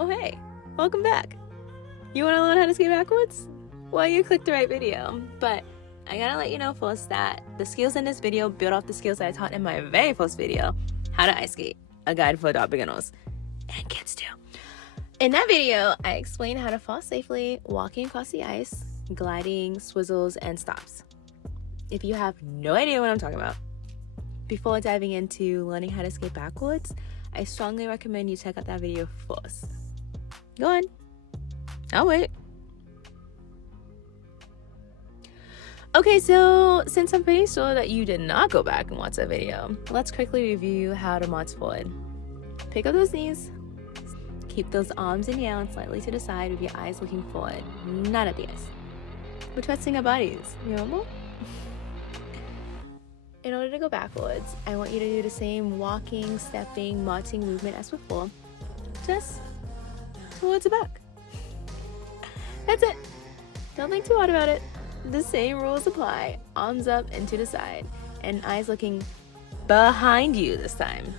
Oh hey, welcome back. You want to learn how to skate backwards? Well, you clicked the right video, but I gotta let you know first that the skills in this video build off the skills that I taught in my very first video, How to Ice Skate, a guide for adult beginners, and kids too. In that video, I explained how to fall safely, walking across the ice, gliding, swizzles, and stops. If you have no idea what I'm talking about, before diving into learning how to skate backwards, I strongly recommend you check out that video first. Go on. I'll wait. Okay, so since I'm pretty sure that you did not go back and watch that video, let's quickly review how to march forward. Pick up those knees. Keep those arms and hands slightly to the side with your eyes looking forward, not at the ice. We're trusting our bodies, remember? In order to go backwards, I want you to do the same walking, stepping, marching movement as before, just towards the back. That's it. Don't think too hard about it. The same rules apply. Arms up and to the side, and eyes looking behind you this time.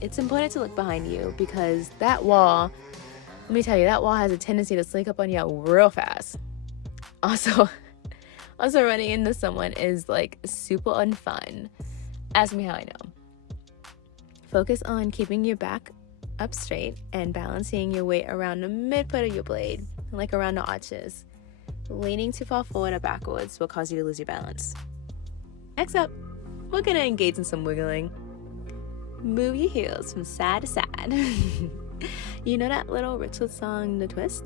It's important to look behind you because that wall, let me tell you, that wall has a tendency to slink up on you real fast. Also running into someone is like super unfun. Ask me how I know. Focus on keeping your back up straight and balancing your weight around the midfoot of your blade, like around the arches. Leaning too far forward or backwards will cause you to lose your balance. Next up, we're gonna engage in some wiggling. Move your heels from side to side. You know that little ritual song, The Twist?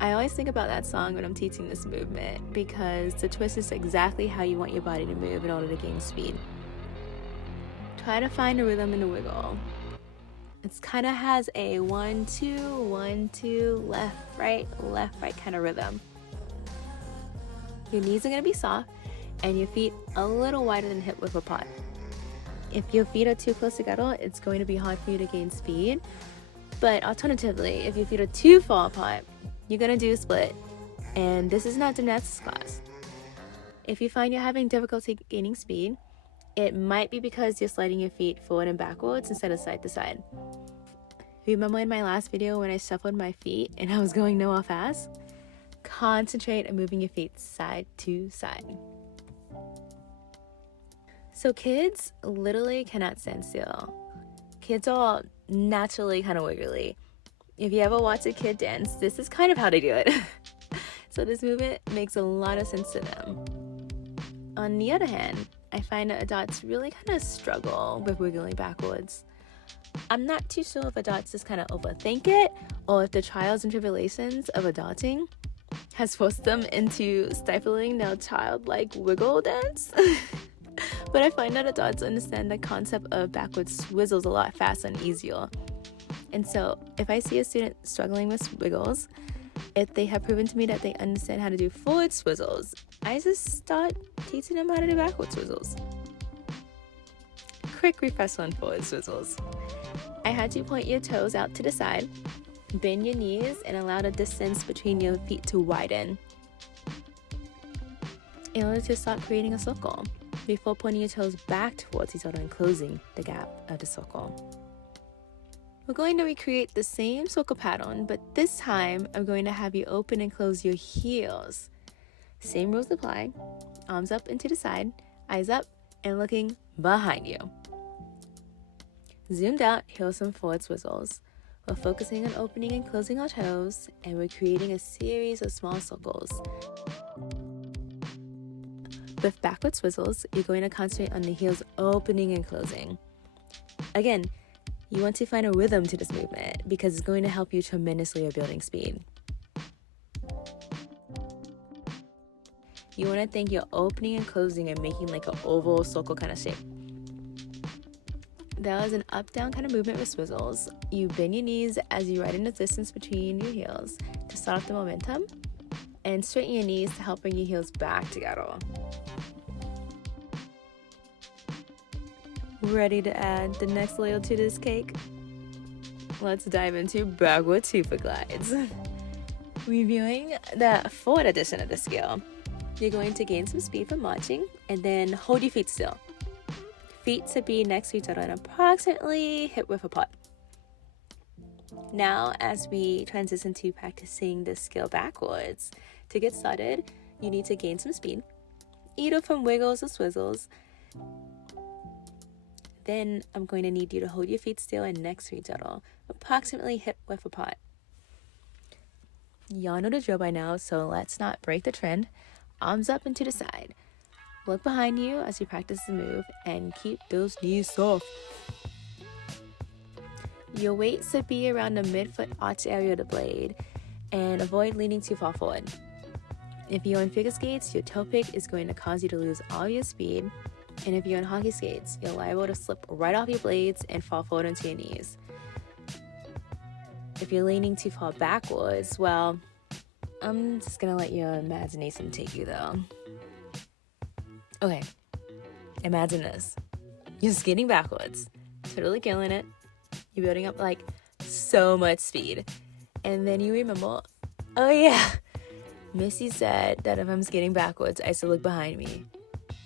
I always think about that song when I'm teaching this movement because the twist is exactly how you want your body to move in order to gain speed. Try to find a rhythm in the wiggle. It kind of has a 1, 2, 1, 2, left, right kind of rhythm. Your knees are going to be soft and your feet a little wider than hip width apart. If your feet are too close together, it's going to be hard for you to gain speed. But alternatively, if your feet are too far apart, you're going to do a split. And this is not gymnastics class. If you find you're having difficulty gaining speed, it might be because you're sliding your feet forward and backwards instead of side to side. Remember in my last video when I shuffled my feet and I was going nowhere fast? Concentrate on moving your feet side to side. So kids literally cannot stand still. Kids are naturally kind of wiggly. If you ever watch a kid dance, this is kind of how they do it. So this movement makes a lot of sense to them. On the other hand, I find that adults really kind of struggle with wiggling backwards. I'm not too sure if adults just kind of overthink it or if the trials and tribulations of adulting has forced them into stifling their childlike wiggle dance. But I find that adults understand the concept of backward swizzles a lot faster and easier. And so if I see a student struggling with wiggles, if they have proven to me that they understand how to do forward swizzles, I just start teaching them how to do backward swizzles. Quick refresher on forward swizzles. I had you point your toes out to the side, bend your knees, and allow the distance between your feet to widen in order to start creating a circle before pointing your toes back towards each other and closing the gap of the circle. We're going to recreate the same circle pattern, but this time I'm going to have you open and close your heels. Same rules apply. Arms up and to the side, eyes up and looking behind you. Zoomed out, here are some forward swizzles. We're focusing on opening and closing our toes, and we're creating a series of small circles. With backward swizzles, you're going to concentrate on the heels opening and closing. Again, you want to find a rhythm to this movement because it's going to help you tremendously with building speed. You want to think you're opening and closing and making like an oval circle kind of shape. That is an up-down kind of movement with swizzles. You bend your knees as you widen the distance between your heels to start off the momentum, and straighten your knees to help bring your heels back together. Ready to add the next layer to this cake? Let's dive into backward super glides. Reviewing the forward edition of the skill, you're going to gain some speed from marching and then hold your feet still. Feet to be next to each other and approximately hip width apart. Now, as we transition to practicing this skill backwards, to get started, you need to gain some speed, either from wiggles or swizzles. Then I'm going to need you to hold your feet still and next to each other, approximately hip width apart. Y'all know the drill by now, so let's not break the trend. Arms up and to the side. Look behind you as you practice the move and keep those knees soft. Your weight should be around the mid-foot arch area of the blade and avoid leaning too far forward. If you're on figure skates, your toe pick is going to cause you to lose all your speed. And if you're on hockey skates, you're liable to slip right off your blades and fall forward onto your knees. If you're leaning too far backwards, well, I'm just gonna let your imagination take you though. Okay, imagine this. You're skating backwards, totally killing it. You're building up like so much speed. And then you remember, oh yeah, Missy said that if I'm skating backwards, I should look behind me.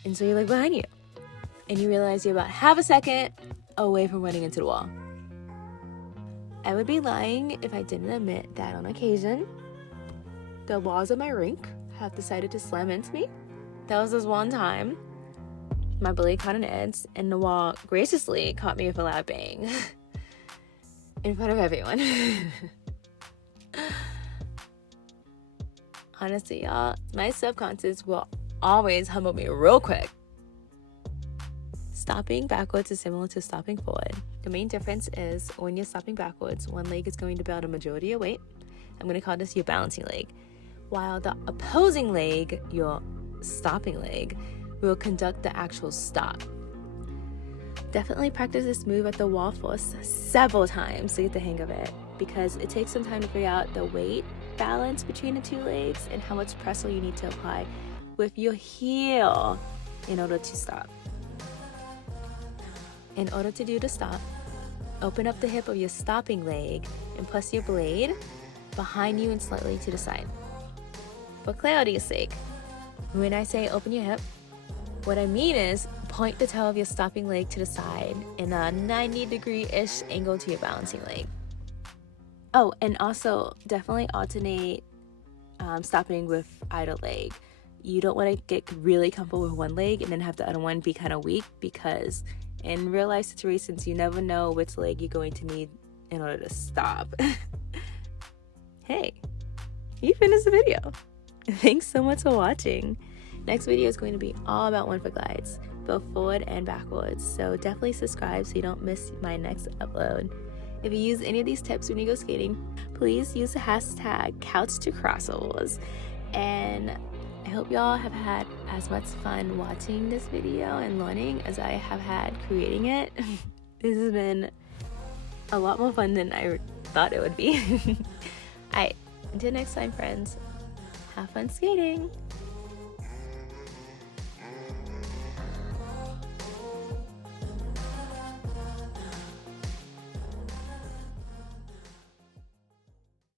And so you look behind you. And you realize you're about half a second away from running into the wall. I would be lying if I didn't admit that on occasion, the walls of my rink have decided to slam into me. That was this one time. My blade caught an edge, and the wall graciously caught me with a loud bang. In front of everyone. Honestly, y'all, my subconscious will always humble me real quick. Stopping backwards is similar to stopping forward. The main difference is when you're stopping backwards, one leg is going to bear the majority of your weight. I'm going to call this your balancing leg. While the opposing leg, your stopping leg, will conduct the actual stop. Definitely practice this move at the wall first several times to get the hang of it, because it takes some time to figure out the weight balance between the two legs and how much pressure you need to apply with your heel in order to stop. In order to do the stop, open up the hip of your stopping leg and press your blade behind you and slightly to the side. For clarity's sake, when I say open your hip, what I mean is point the toe of your stopping leg to the side in a 90-degree-ish angle to your balancing leg. Oh, and also definitely alternate stopping with either leg. You don't want to get really comfortable with one leg and then have the other one be kind of weak, because in real life situations, you never know which leg you're going to need in order to stop. Hey, you finished the video. Thanks so much for watching. Next video is going to be all about one-foot glides, both forward and backwards, so definitely subscribe so you don't miss my next upload. If you use any of these tips when you go skating, please use the hashtag #CouchToCrossovers. And I hope y'all have had as much fun watching this video and learning as I have had creating it. This has been a lot more fun than I thought it would be. Alright, until next time, friends, have fun skating!